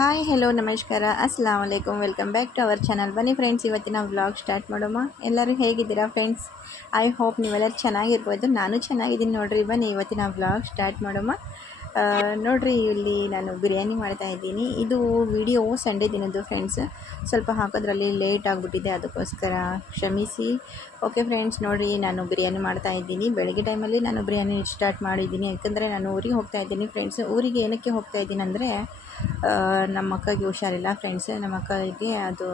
Hi hello ನಮಸ್ಕಾರ. ಅಸ್ಲಾಂ ಅಲೈಕುಮ್ welcome back to our channel ಬನ್ನಿ ಫ್ರೆಂಡ್ಸ್ ಇವತ್ತಿನ ವ್ಲಾಗ್ ಸ್ಟಾರ್ಟ್ ಮಾಡೋಣ. ಎಲ್ಲರೂ ಹೇಗಿದ್ದೀರಾ ಫ್ರೆಂಡ್ಸ್ ಐ ಹೋಪ್ ನೀವೆಲ್ಲರೂ ಚೆನ್ನಾಗಿರ್ಬೋದು. ನಾನು ಚೆನ್ನಾಗಿದ್ದೀನಿ ನೋಡಿರಿ. ಬನ್ನಿ ಇವತ್ತಿನ ವ್ಲಾಗ್ ಸ್ಟಾರ್ಟ್ ನೋಡಿರಿ ನೋಡ್ರಿ, ಇಲ್ಲಿ ನಾನು ಬಿರಿಯಾನಿ ಮಾಡ್ತಾ ಇದ್ದೀನಿ. ಇದು ವಿಡಿಯೋ ಸಂಡೇ ದಿನದ್ದು ಫ್ರೆಂಡ್ಸ್ ಸ್ವಲ್ಪ ಹಾಕೋದ್ರಲ್ಲಿ ಲೇಟ್ ಆಗಿಬಿಟ್ಟಿದೆ. ಅದಕ್ಕೋಸ್ಕರ ಕ್ಷಮಿಸಿ. ಓಕೆ ಫ್ರೆಂಡ್ಸ್ ನೋಡಿರಿ, ನಾನು ಬಿರಿಯಾನಿ ಮಾಡ್ತಾ ಇದ್ದೀನಿ. ಬೆಳಗ್ಗೆ ಟೈಮಲ್ಲಿ ನಾನು ಬಿರಿಯಾನಿ ಸ್ಟಾರ್ಟ್ ಮಾಡಿದ್ದೀನಿ. ಯಾಕಂದರೆ ನಾನು ಊರಿಗೆ ಹೋಗ್ತಾ ಇದ್ದೀನಿ ಫ್ರೆಂಡ್ಸ್ ಊರಿಗೆ ಏನಕ್ಕೆ ಹೋಗ್ತಾ ಇದ್ದೀನಿ ಅಂದರೆ ನಮ್ಮ ಅಕ್ಕಗೆ ಹುಷಾರಿಲ್ಲ ಫ್ರೆಂಡ್ಸ್ ನಮ್ಮ ಅಕ್ಕಗೆ ಅದು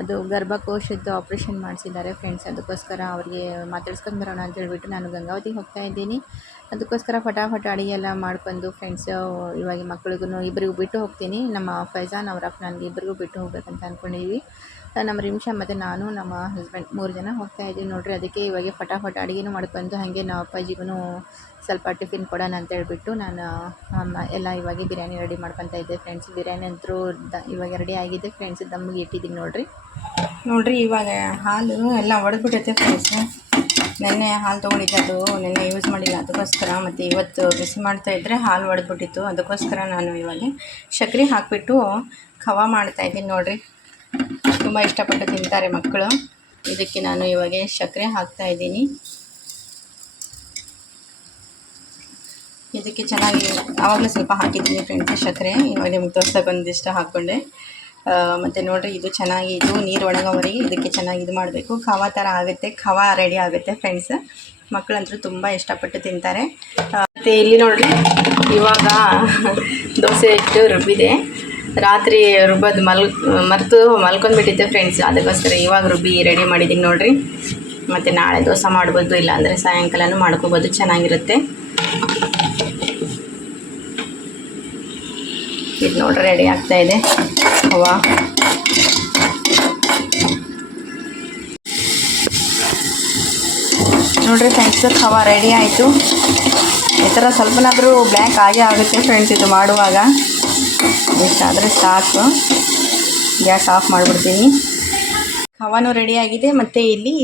ಅದು ಗರ್ಭಕೋಶದ್ದು ಆಪ್ರೇಷನ್ ಮಾಡಿಸಿದ್ದಾರೆ ಫ್ರೆಂಡ್ಸ್ ಅದಕ್ಕೋಸ್ಕರ ಅವ್ರಿಗೆ ಮಾತಾಡ್ಸ್ಕೊಂಡು ಬರೋಣ ಅಂತ ಹೇಳ್ಬಿಟ್ಟು ನಾನು ಗಂಗಾವತಿಗೆ ಹೋಗ್ತಾ ಇದ್ದೀನಿ. ಅದಕ್ಕೋಸ್ಕರ ಫಟಾಫಟ ಅಡುಗೆ ಎಲ್ಲ ಮಾಡ್ಕೊಂಡು ಫ್ರೆಂಡ್ಸ್ ಇವಾಗ ಮಕ್ಳಿಗೂ ಇಬ್ಬರಿಗೂ ಬಿಟ್ಟು ಹೋಗ್ತೀನಿ. ನಮ್ಮ ಫೈಜಾನ್ ಅವರ ನನಗೆ ಇಬ್ಬರಿಗೂ ಬಿಟ್ಟು ಹೋಗ್ಬೇಕಂತ ಅಂದ್ಕೊಂಡಿದ್ದೀವಿ ನಮ್ಮ ರಿಮ್ಷಾ ಮತ್ತು ನಾನು ನಮ್ಮ ಹಸ್ಬೆಂಡ್ ಮೂರು ಜನ ಹೋಗ್ತಾ ಇದ್ದೀವಿ ನೋಡಿರಿ, ಅದಕ್ಕೆ ಇವಾಗ ಫಟಾಫಟ್ ಅಡುಗೆನೂ ಮಾಡ್ಕೊಂಡು ಹಾಗೆ ನಾವು ಅಪ್ಪಾಜಿಗೂ ಸ್ವಲ್ಪ ಟಿಫಿನ್ ಕೊಡೋಣ ಅಂತ ಹೇಳ್ಬಿಟ್ಟು ನಾನು ಎಲ್ಲ ಇವಾಗ ಬಿರಿಯಾನಿ ರೆಡಿ ಮಾಡ್ಕೊತಾ ಇದ್ದೆ ಫ್ರೆಂಡ್ಸ್ ಬಿರಿಯಾನಿ ಅಂತೂ ಇವಾಗ ರೆಡಿ ಆಗಿದೆ ಫ್ರೆಂಡ್ಸ್ ದಮ್ಮಿಗೆ ಇಟ್ಟಿದ್ದೀನಿ ನೋಡಿರಿ. ನೋಡಿರಿ, ಇವಾಗ ಹಾಲು ಎಲ್ಲ ಒಡೆದ್ಬಿಟ್ಟೈತೆ ಫ್ರೆಂಡ್ಸ್ ನೆನ್ನೆ ಹಾಲು ತೊಗೊಂಡಿದ್ದೆ ಅದು, ನೆನ್ನೆ ಯೂಸ್ ಮಾಡಿಲ್ಲ, ಅದಕ್ಕೋಸ್ಕರ ಮತ್ತು ಇವತ್ತು ಬಿಸಿ ಮಾಡ್ತಾ ಇದ್ದರೆ ಹಾಲು ಒಡೆದ್ಬಿಟ್ಟಿತ್ತು, ಅದಕ್ಕೋಸ್ಕರ ನಾನು ಇವಾಗ ಸಕ್ಕರೆ ಹಾಕಿಬಿಟ್ಟು ಖವಾ ಮಾಡ್ತಾಯಿದ್ದೀನಿ ನೋಡ್ರಿ. ತುಂಬ ಇಷ್ಟಪಟ್ಟು ತಿಂತಾರೆ ಮಕ್ಕಳು. ಇದಕ್ಕೆ ನಾನು ಇವಾಗ ಸಕ್ಕರೆ ಹಾಕ್ತಾ ಇದ್ದೀನಿ. ಇದಕ್ಕೆ ಚೆನ್ನಾಗಿ ಆವಾಗಲೇ ಸ್ವಲ್ಪ ಹಾಕಿದ್ದೀನಿ ಫ್ರೆಂಡ್ಸ್ ಸಕ್ಕರೆ. ಇವಾಗ ನಿಮ್ಗೆ ತೋರ್ಸೋಕೆ ಒಂದಿಷ್ಟು ಹಾಕ್ಕೊಂಡೆ. ಮತ್ತು ನೋಡಿರಿ ಇದು ಚೆನ್ನಾಗಿ ಇದು ನೀರು ಒಣಗೋವರೆಗೆ ಇದಕ್ಕೆ ಚೆನ್ನಾಗಿ ಇದು ಮಾಡಬೇಕು. ಖವಾ ಥರ ಆಗುತ್ತೆ. ಖವಾ ರೆಡಿ ಆಗುತ್ತೆ ಫ್ರೆಂಡ್ಸ್. ಮಕ್ಕಳಂತೂ ತುಂಬ ಇಷ್ಟಪಟ್ಟು ತಿಂತಾರೆ. ಮತ್ತು ಇಲ್ಲಿ ನೋಡಿರಿ ಇವಾಗ ದೋಸೆ ಇಟ್ಟು ರುಬ್ಬಿದೆ. ರಾತ್ರಿ ರುಬ್ಬೋದು ಮಲ್, ಮರೆತು ಮಲ್ಕೊಂಡ್ಬಿಟ್ಟಿದ್ದೆ ಫ್ರೆಂಡ್ಸ್ ಅದಕ್ಕೋಸ್ಕರ ಇವಾಗ ರುಬ್ಬಿ ರೆಡಿ ಮಾಡಿದ್ದೀನಿ ನೋಡಿರಿ. ಮತ್ತು ನಾಳೆ ದೋಸೆ ಮಾಡ್ಬೋದು, ಇಲ್ಲಾಂದರೆ ಸಾಯಂಕಾಲನೂ ಮಾಡ್ಕೋಬೋದು, ಚೆನ್ನಾಗಿರುತ್ತೆ. ಇದು ನೋಡ್ರಿ ರೆಡಿ ಆಗ್ತಾ ಇದೆ. ಹವಾ ನೋಡ್ರಿ ಫ್ರೆಂಡ್ಸ್ ಹವಾ ರೆಡಿ ಆಯಿತು. ಈ ಥರ ಸ್ವಲ್ಪನಾದರೂ ಬ್ಲ್ಯಾಕ್ ಆಗೇ ಆಗುತ್ತೆ ಫ್ರೆಂಡ್ಸ್ ಇದು ಮಾಡುವಾಗ. ಇಷ್ಟಾದರೆ ಸಾಕು. ಗ್ಯಾಸ್ ಆಫ್ ಮಾಡಿಬಿಡ್ತೀನಿ. ರೆಡಿ ಆಗಿದೆ. ಮತ್ತು ಇಲ್ಲಿ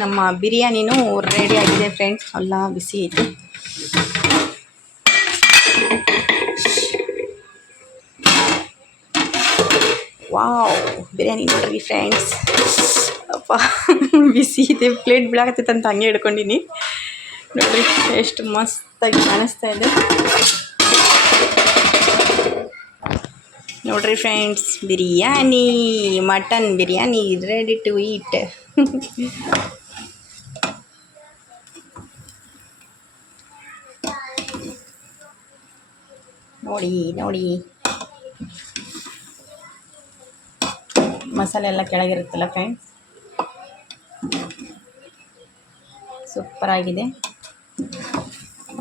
ನಮ್ಮ ಬಿರಿಯಾನಿನೂ ರೆಡಿ ಆಗಿದೆ ಫ್ರೆಂಡ್ಸ್ ಎಲ್ಲ ಬಿಸಿ ಇದೆ. ವಾವ್, ಬಿರಿಯಾನಿ ನೋಡ್ರಿ ಫ್ರೆಂಡ್ಸ್ ಅಪ್ಪ, ಬಿಸಿ ಇದೆ. ಪ್ಲೇಟ್ ಬೀಳಾಕತ್ತೈತೆ ಅಂತ ಹಂಗೆ ಹಿಡ್ಕೊಂಡಿನಿ ನೋಡ್ರಿ, ಎಷ್ಟು ಮಸ್ತಾಗಿ ಕಾಣಿಸ್ತಾ ಇದೆ. ನೋಡ್ರಿ friends biryani mutton biryani ready to eat ನೋಡಿ ನೋಡಿ. ಮಸಾಲೆ ಎಲ್ಲ ಕೆಳಗಿರುತ್ತಲ್ಲ ಫ್ರೆಂಡ್ಸ್ ಸೂಪರಾಗಿದೆ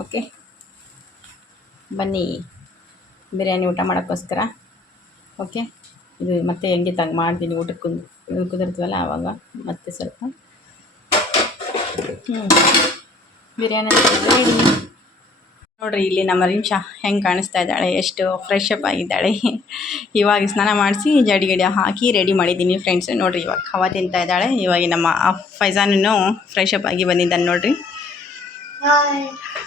ಓಕೆ ಬನ್ನಿ. ಬಿರಿಯಾನಿ ಊಟ ಮಾಡೋಕ್ಕೋಸ್ಕರ. ಓಕೆ ಇದು ಮತ್ತೆ ಹೆಂಗೆ ತಂಗ ಮಾಡ್ತೀನಿ ಊಟಕ್ಕೆ ಕುಂದ್ ಕುದಿರ್ತೀವಲ್ಲ ಆವಾಗ ಮತ್ತೆ ಸ್ವಲ್ಪ. ಹ್ಞೂ ಬಿರಿಯಾನಿ ರೆಡಿ ನೋಡ್ರಿ ಇಲ್ಲಿ ನಮ್ಮ ರಿಂಶ ಹೆಂಗೆ ಕಾಣಿಸ್ತಾ ಇದ್ದಾಳೆ ಎಷ್ಟು ಫ್ರೆಶ್ ಅಪ್ ಆಗಿದ್ದಾಳೆ. ಇವಾಗ ಸ್ನಾನ ಮಾಡಿಸಿ ಜಡಿ ಗಡಿ ಹಾಕಿ ರೆಡಿ ಮಾಡಿದ್ದೀನಿ ಫ್ರೆಂಡ್ಸ್ ನೋಡ್ರಿ ಇವಾಗ ಹವ ತಿಂತಾ ಇದ್ದಾಳೆ ಇವಾಗ ನಮ್ಮ ಫೈಜಾನೂ ಫ್ರೆಶ್ ಅಪ್ ಆಗಿ ಬಂದಿದ್ದಾನೆ ನೋಡ್ರಿ.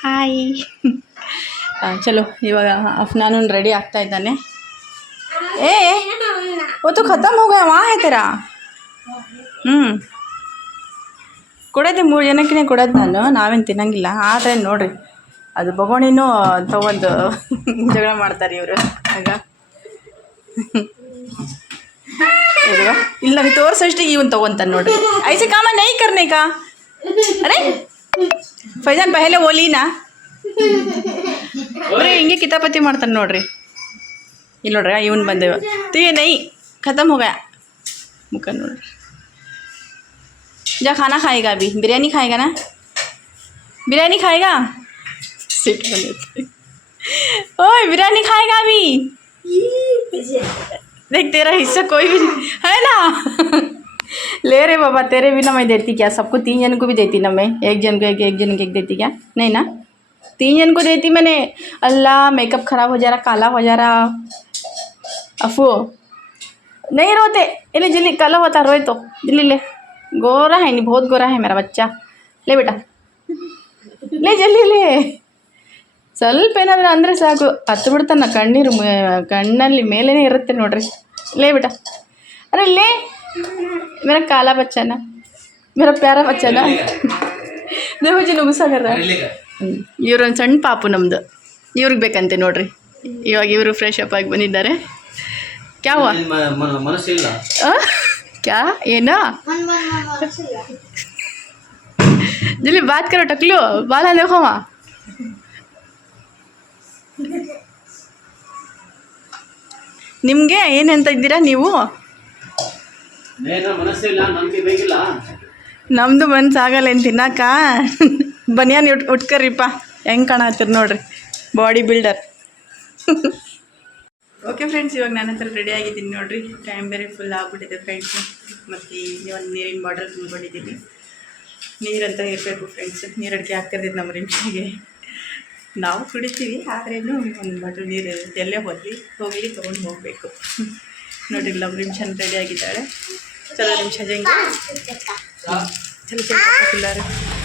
ಹಾಯ್ ಚಲೋ ಇವಾಗ ಅಫ್ನಾನು ರೆಡಿ ಆಗ್ತಾ ಇದ್ದಾನೆ. ಏ वो तो ख़त्म हो गया वहाँ है तेरा ಹ್ಞೂ ಕೊಡೋದೆ ಮೂರು ಜನಕ್ಕೆ ಕೊಡೋದು ನಾನು ನಾವೇನು ತಿನ್ನಂಗಿಲ್ಲ ಆದರೆ ನೋಡ್ರಿ ಅದು ಬಗೋಣಿನೂ ತಗೊಂಡು ಜಗಳ ಮಾಡ್ತಾರೆ ಇವರು ಆಗ ಇಲ್ವಾ ಇಲ್ಲ ನನಗೆ ತೋರಿಸೋಷ್ಟು ಇವನ್ ತಗೊಂತಾನೆ ನೋಡ್ರಿ ಐಸೆ ಕಾಮ ನೈ ಕರ್ನೆ ಕಾ ಅರೆ ಫೈಜಾನ್ ಪಹಲೆ ಓಲಿನಾ ಬರೀ ಹಿಂಗೆ ಕಿತಾಪತಿ ಮಾಡ್ತಾನೆ ನೋಡ್ರಿ ಇಲ್ಲಿ ನೋಡ್ರಿ ಇವನ್ ಬಂದೇವ ತೀ ನೈ ಖತಮ್ ಹೋಗ ಮುಖ ನೋಡ್ರಿ जा खाना खाएगा अभी बिरयानी खाएगा ना बिरयानी खाएगा सीट बने ओए बिरयानी खाएगा अभी देख तेरा हिस्सा कोई भी नहीं है ना ले रे बाबा तेरे बिना मैं देती क्या सबको तीन जन को भी देती ना मैं एक जन को एक एक जन को एक देती क्या नहीं ना तीन जन को देती मैंने अल्लाह मेकअप ख़राब हो जा रहा काला हो जा रहा अफू नहीं रोते इले जल्दी काला होता रोए तो जल्दी ले गोरा है नहीं बहुत गोरा है मेरा बच्चा ले बेटा ले जल्दी ले ಸ್ವಲ್ಪ ಏನಾದರೂ ಅಂದರೆ ಸಾಕು ಹತ್ತು ಬಿಡ್ತಾನ ಕಣ್ಣೀರು ಮ- ಕಣ್ಣಲ್ಲಿ ಮೇಲೇ ಇರುತ್ತೆ ನೋಡ್ರಿ ಲೇ ಬಿಟ ಅರೆ ಲೇ ಮೇರ ಕಾಲ ಬಚ್ಚನ ಮೇರ ಪ್ಯಾರ ಬಚ್ಚನ ದೇವಜಿ ನುಗ್ಸಾಗರ ಇವ್ರೊಂದು ಸಣ್ಣ ಪಾಪು ನಮ್ಮದು ಇವ್ರಿಗೆ ಬೇಕಂತೆ ನೋಡ್ರಿ ಇವಾಗ ಇವರು ಫ್ರೆಶ್ ಅಪ್ ಆಗಿ ಬಂದಿದ್ದಾರೆ ಕ್ಯಾವ ಮನಸ್ಸಿಲ್ಲ ಆ? ಕ್ಯಾ ಏನಾ ಜಲ್ದಿ ಬಾತ್ ಕರೋ ಟಕ್ಲು ಬಾಲ देखो वहाँ ನಿಮಗೆ ಏನಂತ ಇದ್ದೀರಾ ನೀವು ಏನ ಮನಸ್ಸಿಲ್ಲ ನಮ್ಗೆ ಬೇಕಿಲ್ಲ ನಮ್ಮದು ಮನ್ಸಾಗಲ್ಲ ಏನು ತಿನ್ನಕ ಬನಿಯಾನ್ ಉಟ್ ಉಟ್ಕರಿಪ್ಪ ಹೆಂಗೆ ಕಾಣತ್ತೀರಿ ನೋಡ್ರಿ ಬಾಡಿ ಬಿಲ್ಡರ್ ಓಕೆ ಫ್ರೆಂಡ್ಸ್ ಇವಾಗ ನನ್ನ ಹತ್ರ ರೆಡಿ ಆಗಿದ್ದೀನಿ ನೋಡಿರಿ. ಟೈಮ್ ಬೇರೆ ಫುಲ್ ಆಗ್ಬಿಟ್ಟಿದೆ ಫ್ರೆಂಡ್ಸ್ ಮತ್ತು ಒಂದು ನೀರಿನ ಬಾಟಲ್ ತುಂಬಿಕೊಂಡಿದ್ದೀನಿ. ನೀರಂತ ಇರಬೇಕು ಫ್ರೆಂಡ್ಸ್ ನೀರು ಅಡಿಕೆ ಆಗ್ತಿರ್ತಿದ್ದು ನಮ್ಮ ನಿಮಿಷಗೆ ನಾವು ಕುಡಿತೀವಿ ಆದ್ರೇನು ಒಂದು ಬಾಟಲ್ ನೀರು ಇರುತ್ತೆ ಎಲ್ಲೇ ಹೋದ್ವಿ. ಹೋಗಲಿ ತೊಗೊಂಡು ಹೋಗಬೇಕು. ನೋಡಿರಿ ನಮ್ಮ ನಿಮಿಷನ್ ರೆಡಿ ಆಗಿದ್ದಾಳೆ. ಚಲೋ ನಿಮಿಷ ಜಂಗೆ ಚಲೋ ಚಲೋ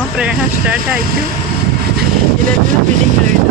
ನಮ್ಮ ಪ್ರಯಾಣ ಸ್ಟಾರ್ಟ್ ಆಯಿತು. ಇದೆಲ್ಲ ಬಿಲ್ಡಿಂಗ್ಗಳು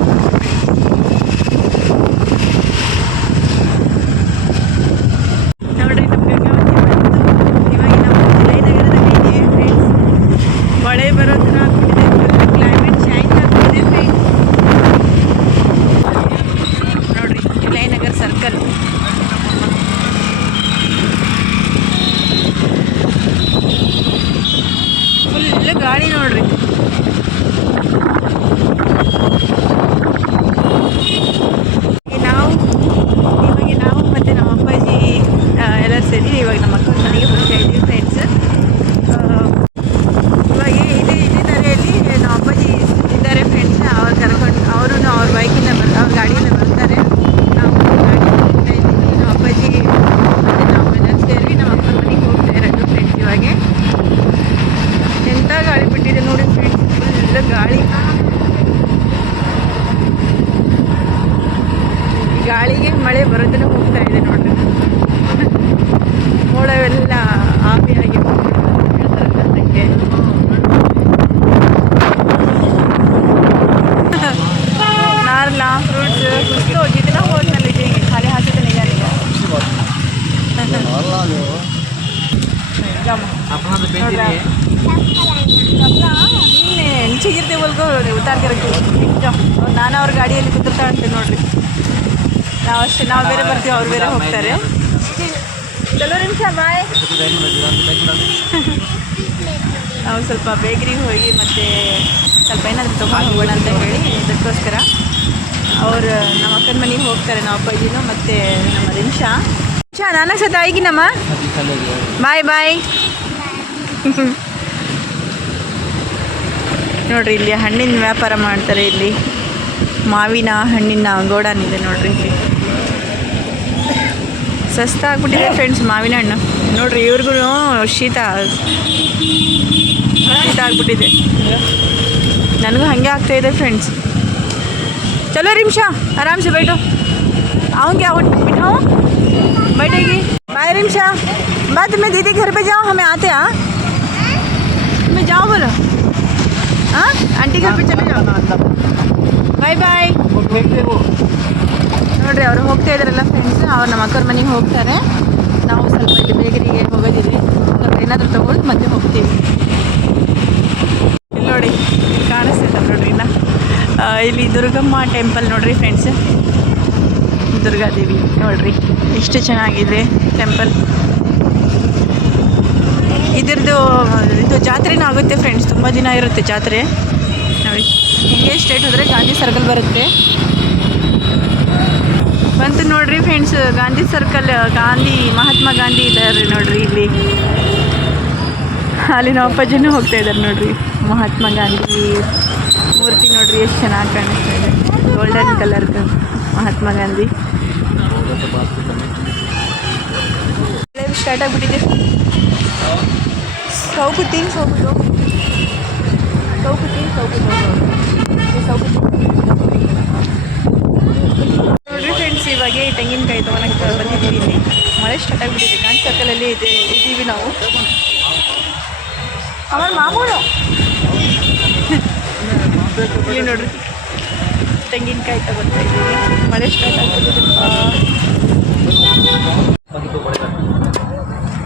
ಹೆಂಚಿಗಿರ್ತಿ ಹೊಲ್ಗೋ ನೋಡಿ ನಾನು ಅವ್ರ ಗಾಡಿಯಲ್ಲಿ ಕುದುರ್ತಾ ಅಂತೀನಿ ನೋಡ್ರಿ ನಾವು ಅಷ್ಟೇ ನಾವು ಬೇರೆ ಬರ್ತೀವಿ ಅವ್ರು ಬೇರೆ ಹೋಗ್ತಾರೆ ಚಲೋ ನಿಮಿಷ ಬಾಯ್ ನಾವು ಸ್ವಲ್ಪ ಬೇಕರಿಗೆ ಹೋಗಿ ಮತ್ತೆ ಸ್ವಲ್ಪ ಏನಾದರೂ ತೊಗೊಂಡು ಹೋಗೋಣ ಅಂತ ಹೇಳಿ ಅದಕ್ಕೋಸ್ಕರ ಅವ್ರು ನಮ್ಮ ಅಕ್ಕನ ಮನೆಗೆ ಹೋಗ್ತಾರೆ ನಮ್ಮ ಅಪ್ಪಾಜಿನೂ ಮತ್ತು ನಮ್ಮ ರಿಂಶಾ ರಿಮ್ಷಾ ರಿಮ್ಷಾ ನಾಲ್ಕು ಸತ ಆಗಿನಮ್ಮ ಬಾಯ್ ಬಾಯ್ ನೋಡ್ರಿ ಇಲ್ಲಿ ಹಣ್ಣಿನ ವ್ಯಾಪಾರ ಮಾಡ್ತಾರೆ ಇಲ್ಲಿ ಮಾವಿನ ಹಣ್ಣಿನ ಗೋಡಾನ್ ಇದೆ ನೋಡ್ರಿ ಇಲ್ಲಿ ಸಸ್ತ ಆಗ್ಬಿಟ್ಟಿದೆ ಫ್ರೆಂಡ್ಸ್ ಮಾವಿನ ಹಣ್ಣು ನೋಡ್ರಿ ಇವ್ರಿಗೂ ಶೀತ ಶೀತ ಆಗ್ಬಿಟ್ಟಿದೆ ನನಗೂ ಹಾಗೆ ಆಗ್ತಾ ಇದೆ ಫ್ರೆಂಡ್ಸ್ चलो रिमशा आराम से बैठो आऊँ क्या और बिठाओ बैठेगी बाय रिमशा बाद में दीदी घर पे जाओ हमें आते हाँ मैं जाओ बोलो हाँ आंटी घर पे चले जाओ ಬಾಯ್ ಬಾಯ್ ನೋಡ್ರಿ ಅವ್ರು ಹೋಗ್ತಾ ಇದ್ದಾರಲ್ಲ ಫ್ರೆಂಡ್ಸ್ ಅವ್ರು ನಮ್ಮ ಅಕ್ಕರ ಮನೆಗೆ ಹೋಗ್ತಾರೆ ನಾವು ಸ್ವಲ್ಪ ಇಲ್ಲಿ ಬೇಗರಿಗೆ ಹೋಗೋದಿದೆ ಸ್ವಲ್ಪ ಏನಾದರೂ ತಗೊಳ್ಳಿ ಮತ್ತೆ ಹೋಗ್ತೀವಿ ಇಲ್ಲಿ ನೋಡಿ ಕಾಣಿಸ್ತಿದೆ ನೋಡ್ರಿ ಇನ್ನ ಆ, ಇಲ್ಲಿ ದುರ್ಗಮ್ಮ ಟೆಂಪಲ್ ನೋಡ್ರಿ ಫ್ರೆಂಡ್ಸ್ ದುರ್ಗಾದೇವಿ ನೋಡ್ರಿ, ಎಷ್ಟು ಚೆನ್ನಾಗಿದೆ ಟೆಂಪಲ್ ಇದ್ರದ್ದು, ಇದು ಜಾತ್ರೆನೂ ಆಗುತ್ತೆ ಫ್ರೆಂಡ್ಸ್ ತುಂಬ ದಿನ ಇರುತ್ತೆ ಜಾತ್ರೆ. ನೋಡಿ, ಹಿಂಗೆ ಸ್ಟೇಟ್ ಹೋದರೆ ಗಾಂಧಿ ಸರ್ಕಲ್ ಬರುತ್ತೆ. ಬಂತು ನೋಡ್ರಿ ಫ್ರೆಂಡ್ಸ್ ಗಾಂಧಿ ಸರ್ಕಲ್ ಗಾಂಧಿ, ಮಹಾತ್ಮ ಗಾಂಧಿ ಇದ್ದಾರೆ ನೋಡ್ರಿ ಇಲ್ಲಿ. ಅಲ್ಲಿ ನಮ್ಮ ಅಪ್ಪಾಜಿನೂ ಹೋಗ್ತಾ ಇದ್ದಾರೆ ನೋಡ್ರಿ, ಮಹಾತ್ಮ ಗಾಂಧಿ ಮೂರ್ತಿ ನೋಡ್ರಿ, ಎಷ್ಟು ಚೆನ್ನಾಗಿ ಕಾಣಿಸ್ತಾ ಇದೆ. Golden colour Mahatma Gandhi. Start ಆಗಿಬಿಟ್ಟಿದೆ ಸೌಕುತ್ತೀನಿ ಸೌಕು ಸೌಕುತ್ತೀನಿ ಸೌಕುದು ನೋಡ್ರಿ ಫ್ರೆಂಡ್ಸ್ ಇವಾಗ ತೆಂಗಿನಕಾಯಿ ತೊಗೊಳಕ್ಕೆ ಬಂದಿದ್ದೀವಿ. ಇಲ್ಲಿ ಮಳೆ ಸ್ಟಾರ್ಟ್ ಆಗಿಬಿಟ್ಟಿದೆ. ಗಾಂಧಿ ಸರ್ಕಲಲ್ಲಿ ಇದೆ ಇದ್ದೀವಿ ನಾವು. ಅವ್ರ ಮಾಮೂಲು ಇಲ್ಲಿ ನೋಡ್ರಿ? ತೆಂಗಿನಕಾಯಿ ತಗೊಳ್ತಾ ಇದ್ದೀವಿ ಮಳೆ ಸ್ಟಾರ್ಟ್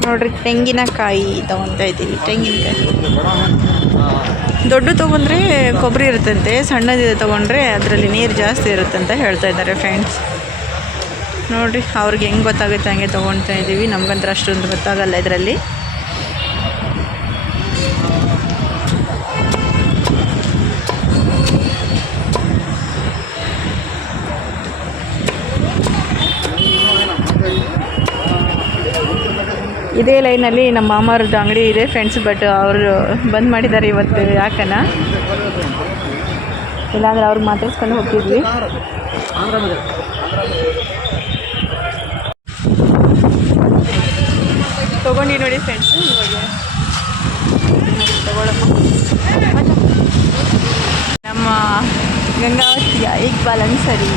ನೋಡ್ರಿ, ತೆಂಗಿನಕಾಯಿ ತಗೊತಾ ಇದ್ದೀವಿ ತೆಂಗಿನಕಾಯಿ. ದೊಡ್ಡ ತೊಗೊಂಡ್ರೆ ಕೊಬ್ಬರಿ ಇರುತ್ತಂತೆ ಸಣ್ಣದಿದೆ ತೊಗೊಂಡ್ರೆ ಅದರಲ್ಲಿ ನೀರು ಜಾಸ್ತಿ ಇರುತ್ತಂತ ಹೇಳ್ತಾ ಇದ್ದಾರೆ ಫ್ರೆಂಡ್ಸ್ ನೋಡಿರಿ, ಅವ್ರಿಗೆ ಹೆಂಗೆ ಗೊತ್ತಾಗುತ್ತೆ ಹಂಗೆ ತೊಗೊಳ್ತಾ ಇದ್ದೀವಿ ನಮ್ಗಂತ್ರ ಅಷ್ಟೊಂದು ಗೊತ್ತಾಗಲ್ಲ ಇದರಲ್ಲಿ. ಇದೇ ಲೈನಲ್ಲಿ ನಮ್ಮ ಮಾಮಾರದ್ದು ಅಂಗಡಿ ಇದೆ ಫ್ರೆಂಡ್ಸ್ ಬಟ್ ಅವರು ಬಂದ್ ಮಾಡಿದ್ದಾರೆ ಇವತ್ತು ಯಾಕನ? ಇಲ್ಲಾಂದ್ರೆ ಅವ್ರಿಗೆ ಮಾತಾಡ್ಸ್ಕೊಂಡು ಹೋಗ್ತಿದ್ವಿ. ತೊಗೊಂಡು ನೋಡಿ ಫ್ರೆಂಡ್ಸ್ ಇವಾಗ. ನಮ್ಮ ಗಂಗಾವತಿಯ ಬಾಲನ್ ಅನ್ಸರಿ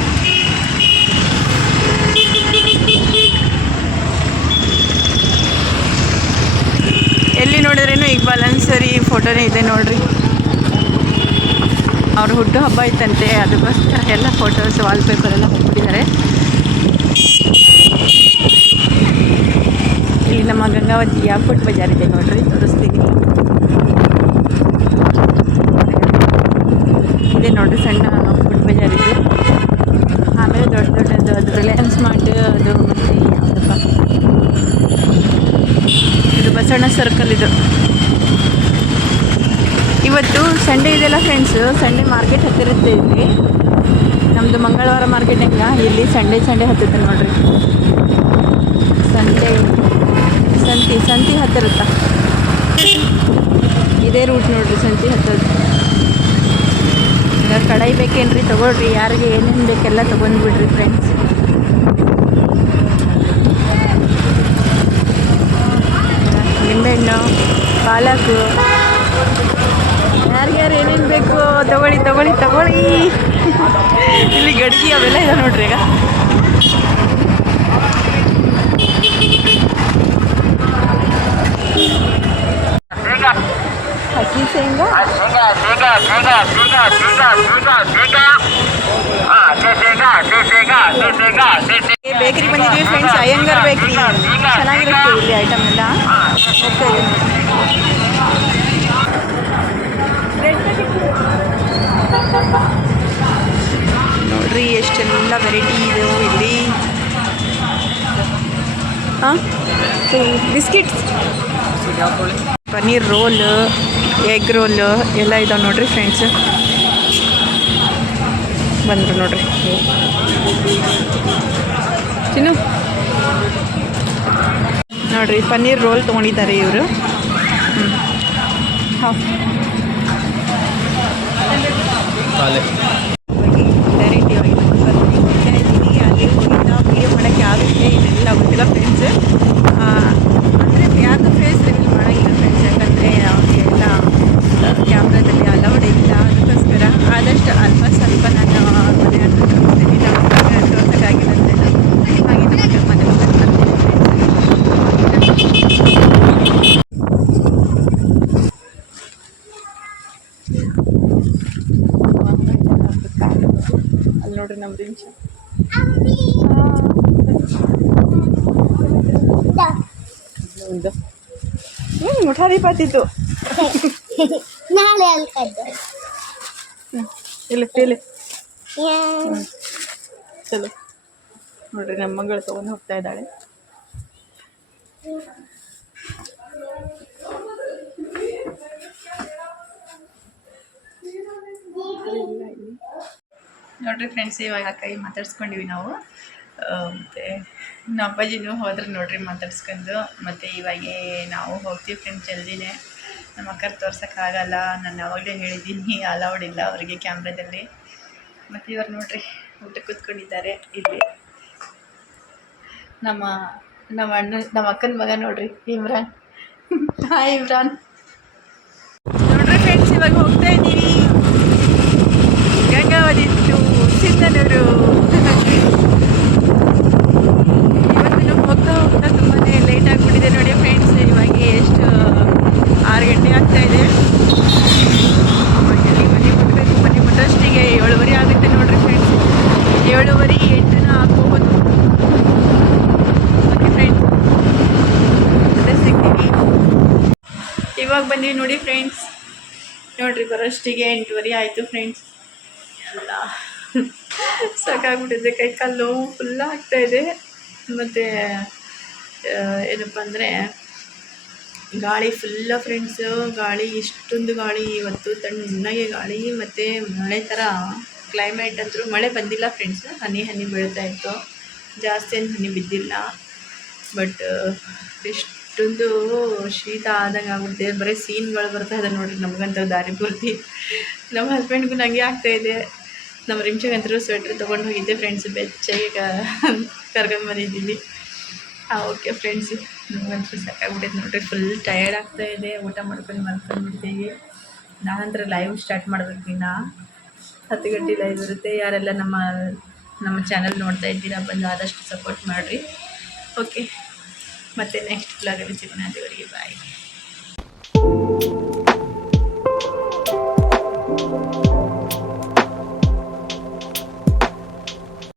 ನೋಡಿದ್ರೇನು ಇಕ್ಬಾಲ್ ಸರಿ ಫೋಟೋನೇ ಇದೆ ನೋಡ್ರಿ. ಅವ್ರ ಹುಟ್ಟು ಹಬ್ಬ ಇತ್ತಂತೆ ಅದಕ್ಕೋಸ್ಕರ ಎಲ್ಲ ಫೋಟೋಸ್ ವಾಲ್ಪೇಪರ್ ಎಲ್ಲ ಹೋಗ್ಬಿಟ್ಟಿದ್ದಾರೆ ಇಲ್ಲಿ ನಮ್ಮ ಗಂಗಾವತಿಯ ಫುಡ್ ಬಜಾರ್ ಇದೆ ನೋಡ್ರಿ, ತೋರಿಸ್ತೀನಿ. ಇದೆ ನೋಡ್ರಿ ಸಣ್ಣ ಫುಡ್ ಬಜಾರ್ ಇದೆ. ಆಮೇಲೆ ದೊಡ್ಡ ದೊಡ್ಡದು, ಅದು ರಿಲಯನ್ಸ್ ಮಾರ್ಟ್ ಅದು ಮತ್ತು ಯಾವುದಪ್ಪ? ಬಸವಣ್ಣ ಸರ್ಕಲ್ ಇದು. ಇವತ್ತು ಸಂಡೇ ಇದೆಲ್ಲ ಫ್ರೆಂಡ್ಸು ಸಂಡೇ ಮಾರ್ಕೆಟ್ ಹತ್ತಿರುತ್ತೆ ಇಲ್ಲಿ. ನಮ್ಮದು ಮಂಗಳವಾರ ಮಾರ್ಕೆಟ್ ಹೆಂಗ? ಇಲ್ಲಿ ಸಂಡೇ ಸಂಡೇ ಹತ್ತುತ್ತೆ ನೋಡ್ರಿ. ಸಂಡೇ, ಸಂತಿ ಸಂತಿ ಹತ್ತಿರುತ್ತ? ಇದೇ ರೂಟ್ ನೋಡ್ರಿ ಸಂತಿ ಹತ್ತಿರುತ್ತೆ ಕಡಾಯಿ ಬೇಕೇನ್ರಿ? ತಗೊಳ್ರಿ. ಯಾರಿಗೆ ಏನೇನು ಬೇಕೆಲ್ಲ ತೊಗೊಂಡ್ಬಿಡ್ರಿ ಫ್ರೆಂಡ್ಸ್ ನಿಂಬೆಹಣ್ಣು ಪಾಲಕು ಯಾರ್ಯಾರು ಏನೇನು ಬೇಕು, ತಗೊಳ್ಳಿ ತಗೊಳ್ಳಿ ತಗೊಳ್ಳಿ. ಇಲ್ಲಿ ಗಡ್ಗಿ ಅವೆಲ್ಲ ಇದೆ ನೋಡ್ರಿ ಈಗ. ಹಸಿ ಶೇಂಗಾ. ಬೇಕರಿ ಬಂದಿದ್ವಿ ಫ್ರೆಂಡ್ಸ್ ಅಯ್ಯಂಗಾರ್ ಬೇಕ್ರಿ. ಚೆನ್ನಾಗಿರುತ್ತೆ ಇಲ್ಲಿ ಐಟಮ್ ಎಲ್ಲ. ಹೋಗ್ತಾ ಇದೀವಿ ನೋಡ್ರಿ ಎಷ್ಟೆಲ್ಲ ವೆರೈಟಿ ಇದೆ ಇಲ್ಲಿ. ಹಾಂ? Biscuits paneer roll egg roll ಎಲ್ಲ ಇದಾವೆ ನೋಡ್ರಿ ಫ್ರೆಂಡ್ಸ್ ಬಂದರು ನೋಡ್ರಿ. ಚಿನ್ನು ನೋಡ್ರಿ ಪನ್ನೀರ್ ರೋಲ್ ತೊಗೊಂಡಿದ್ದಾರೆ ಇವರು. ಹ್ಞೂ ಹಾಂ ವೆರೈಟಿ ಆಗಿದೆ ಇದ್ದೀನಿ ಅಲ್ಲಿ ಹೋಗಿದ್ದ ವೀಡಿಯೋ ಮಾಡೋಕ್ಕೆ ಆಗುತ್ತೆ ಇದೆಲ್ಲ ಗೊತ್ತಿಲ್ಲ ಫ್ರೆಂಡ್ಸ್ ಅಂದರೆ ಯಾರ್ದು ಫೇಸ್ ರಿವೀಲ್ ಮಾಡೋಂಗಿಲ್ಲ ಫ್ರೆಂಡ್ಸ್ ಯಾಕಂದರೆ ಅವ್ರಿಗೆ ಎಲ್ಲ ಕ್ಯಾಮ್ರಾದಲ್ಲಿ ಅಲೌಡ್ ಇಲ್ಲ ಅದಕ್ಕೋಸ್ಕರ ಆದಷ್ಟು ಅಲ್ಪ ಸ್ವಲ್ಪ ನಾನು ಮನೆ ಹತ್ರ ಕರ್ಕೊತೀನಿ ನಮ್ಮ ತೋರ್ಸೋಕ್ಕಾಗಿಲ್ಲ ಅಂತ ಹಾಗೆ ನಮ್ಮ ಮನೆ ಹತ್ರ ಅಲ್ಲಿ ನೋಡ್ರಿ ನಮ್ಮ ರಿಂಚ ಹ್ಞೂ ಮುಠಾರಿ ಪಾತಿತ್ತು ನಾಳೆ ಅಲ್ಲಿ ಕದ್ದು ಇಲ್ಲಿ ಇಲ್ಲಿ. ಚಲೋ. ನೋಡ್ರಿ ನಮ್ಮ ಮಗಳು ತೊಗೊಂಡು ಹೋಗ್ತಾ ಇದ್ದಾಳೆ. ನೋಡ್ರಿ ಫ್ರೆಂಡ್ಸ್ ಇವಾಗ ಕೈ ಮಾತಾಡ್ಸ್ಕೊಂಡಿವಿ ನಾವು. ಮತ್ತೆ ನಮ್ಮ ಅಪ್ಪಾಜಿನೂ ಹೋದ್ರೆ ನೋಡ್ರಿ ಮಾತಾಡ್ಸ್ಕೊಂಡು. ಮತ್ತು ಇವಾಗೆ ನಾವು ಹೋಗ್ತೀವಿ ಫ್ರೆಂಡ್ಸ್ ಜಲ್ದಿನೇ. ನಮ್ಮ ಅಕ್ಕರ್ ತೋರ್ಸೋಕ್ಕಾಗಲ್ಲ. ನಾನು ಯಾವಾಗಲೇ ಹೇಳಿದ್ದೀನಿ ಅಲೌಡ್ ಇಲ್ಲ ಅವರಿಗೆ ಕ್ಯಾಮ್ರಾದಲ್ಲಿ ಮತ್ತು ಇವ್ರು ನೋಡ್ರಿ ಊಟ ಕೂತ್ಕೊಂಡಿದ್ದಾರೆ ಇಲ್ಲಿ. ನಮ್ಮ ನಮ್ಮ ಅಣ್ಣ ನಮ್ಮ ಅಕ್ಕನ ಮಗ ನೋಡ್ರಿ, ಇಮ್ರಾನ್. ಹಾಯ್ ಇಮ್ರಾನ್. ನೋಡ್ರಿ ಫ್ರೆಂಡ್ಸ್ ಇವಾಗ ಹೋಗ್ತಾ ಬೆಂಗಳೂರು ಇವತ್ತಿನ ಹೋಗ್ತಾ ಹೋಗ್ತಾ ತುಂಬಾ ಲೇಟ್ ಆಗಿಬಿಟ್ಟಿದೆ ನೋಡಿ ಫ್ರೆಂಡ್ಸ್ ಇವಾಗ ಎಷ್ಟು, ಆರು ಗಂಟೆ ಆಗ್ತಾ ಇದೆ. ಮನೆಗೆ ಮುಟ್ಟಬೇಕು ಮನೆ ಮುಟ್ಟೋಷ್ಟಿಗೆ ಏಳುವರೆ ಆಗುತ್ತೆ ನೋಡಿರಿ ಫ್ರೆಂಡ್ಸ್ ಏಳುವರೆ ಎಂಟನ ಆಗ್ಬೋದು ಫ್ರೆಂಡ್ಸ್ ಮತ್ತೆ ಸಿಗ್ತೀವಿ ಇವಾಗ ಬಂದ್ವಿ ನೋಡಿ ಫ್ರೆಂಡ್ಸ್ ನೋಡಿರಿ ಬರೋಷ್ಟಿಗೆ ಎಂಟುವರೆ ಆಯಿತು ಫ್ರೆಂಡ್ಸ್ ಎಲ್ಲ ಸಾಕಾಗ್ಬಿಟ್ಟಿದೆ. ಕೈ ಕಾಲು ನೋವು ಫುಲ್ ಆಗ್ತಾಯಿದೆ ಮತ್ತು ಏನಪ್ಪ ಅಂದರೆ, ಗಾಳಿ ಫುಲ್ಲ ಫ್ರೆಂಡ್ಸು ಗಾಳಿ, ಇಷ್ಟೊಂದು ಗಾಳಿ ಇವತ್ತು. ತಣ್ಣಗೆ ಗಾಳಿ ಮತ್ತು ಮಳೆ ಥರ ಕ್ಲೈಮೇಟ್ ಅಂತೂ ಮಳೆ ಬಂದಿಲ್ಲ ಫ್ರೆಂಡ್ಸ್ ಹನಿ ಹನಿ ಬೀಳ್ತಾ ಇತ್ತು. ಜಾಸ್ತಿ ಏನು ಹನಿ ಬಿದ್ದಿಲ್ಲ. ಬಟ್ ಇಷ್ಟೊಂದು ಶೀತ ಆದಂಗೆ ಆಗುತ್ತೆ ಬರೀ ಸೀನ್ಗಳು ಬರ್ತಾ ಇದೆ ನೋಡಿರಿ ನಮಗಂತೂ ದಾರಿ ಪೂರ್ತಿ. ನಮ್ಮ ಹಸ್ಬೆಂಡ್ಗೂ ನನಗೆ ಆಗ್ತಾಯಿದೆ ನಮ್ಮ ರಿಮ್ಶಗಂತರೂ ಸ್ವೆಟ್ರ್ ತೊಗೊಂಡು ಹೋಗಿದ್ದೆ ಫ್ರೆಂಡ್ಸ್ ಬೆಚ್ಚಗೆ ಕರ್ಕೊಂಬಂದಿದ್ದೀವಿ ಹಾಂ ಓಕೆ ಫ್ರೆಂಡ್ಸ್ ನಮಗಂತೂ ಸಾಕಾಗ್ಬಿಟ್ಟೈತೆ ನೋಡ್ರಿ ಫುಲ್ ಟಯರ್ಡ್ ಆಗ್ತಾ ಇದೆ. ಊಟ ಮಾಡ್ಕೊಂಡು ಮಲ್ಕೊಂಡ್ಬಿಡ್ತೀವಿ ನಾನಂತರ ಲೈವ್ ಸ್ಟಾರ್ಟ್ ಮಾಡ್ಬೇಕು ದಿನ. ಹತ್ತು ಗಂಟೆ ಲೈವ್ ಇರುತ್ತೆ. ಯಾರೆಲ್ಲ ನಮ್ಮ ನಮ್ಮ ಚಾನಲ್ ನೋಡ್ತಾ ಇದ್ದೀರಾ, ಬಂದು ಆದಷ್ಟು ಸಪೋರ್ಟ್ ಮಾಡಿರಿ. ಓಕೆ ಮತ್ತು ನೆಕ್ಸ್ಟ್ ಬ್ಲಾಗಲ್ಲಿ ಸಿಗೋಣ. ದೇವರಿಗೆ ಬಾಯ್